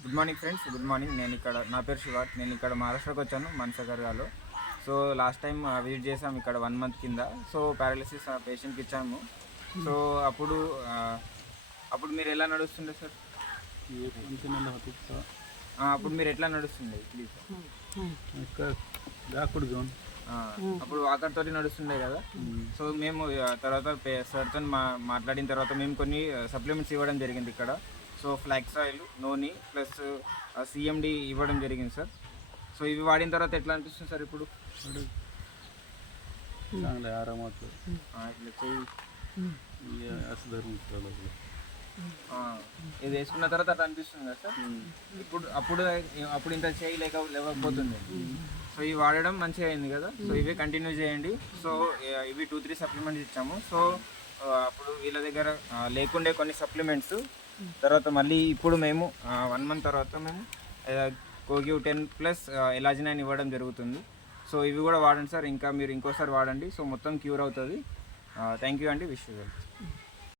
Good morning friends, good morning. నా పేరు శివ. నేను ఇక్కడ మహారాష్ట్రకి వచ్చాను, మనసగర్గాలో. సో లాస్ట్ టైం విజిట్ చేసాము ఇక్కడ 1 మంత్ కింద. సో పారాలిసిస్ పేషెంట్కి ఇచ్చాము. సో అప్పుడు అప్పుడు మీరు ఎలా నడుస్తుండే సార్? అప్పుడు మీరు ఎట్లా నడుస్తుండే ప్లీజ్? అప్పుడు వాకర్ తోటి నడుస్తుండే కదా. సో మేము తర్వాత సార్తో మాట్లాడిన తర్వాత మేము కొన్ని సప్లిమెంట్స్ ఇవ్వడం జరిగింది ఇక్కడ. సో ఫ్లాక్స్ ఆయిల్, నూనె ప్లస్ సిఎండి ఇవ్వడం జరిగింది సార్. సో ఇవి వాడిన తర్వాత ఎట్లా అనిపిస్తుంది సార్ ఇప్పుడు? ఇది వేసుకున్న తర్వాత అట్లా అనిపిస్తుంది కదా సార్. అప్పుడు ఇంత లేకపోతుంది. సో ఇవి వాడడం మంచిగా అయింది కదా. సో ఇవే కంటిన్యూ చేయండి. సో ఇవి 2-3 సప్లిమెంట్స్ ఇచ్చాము. సో అప్పుడు వీళ్ళ దగ్గర లేకుండే కొన్ని సప్లిమెంట్స్ తర్వాత మళ్ళీ ఇప్పుడు మేము 1 మంత్ తర్వాత మేము కోగివ్ 10 ప్లస్ ఎలాజినైన్ ఇవ్వడం జరుగుతుంది. సో ఇవి కూడా వాడండి సార్. ఇంకా మీరు ఇంకోసారి వాడండి. సో మొత్తం క్యూర్ అవుతుంది. థ్యాంక్ యూ అండి. Wish you well.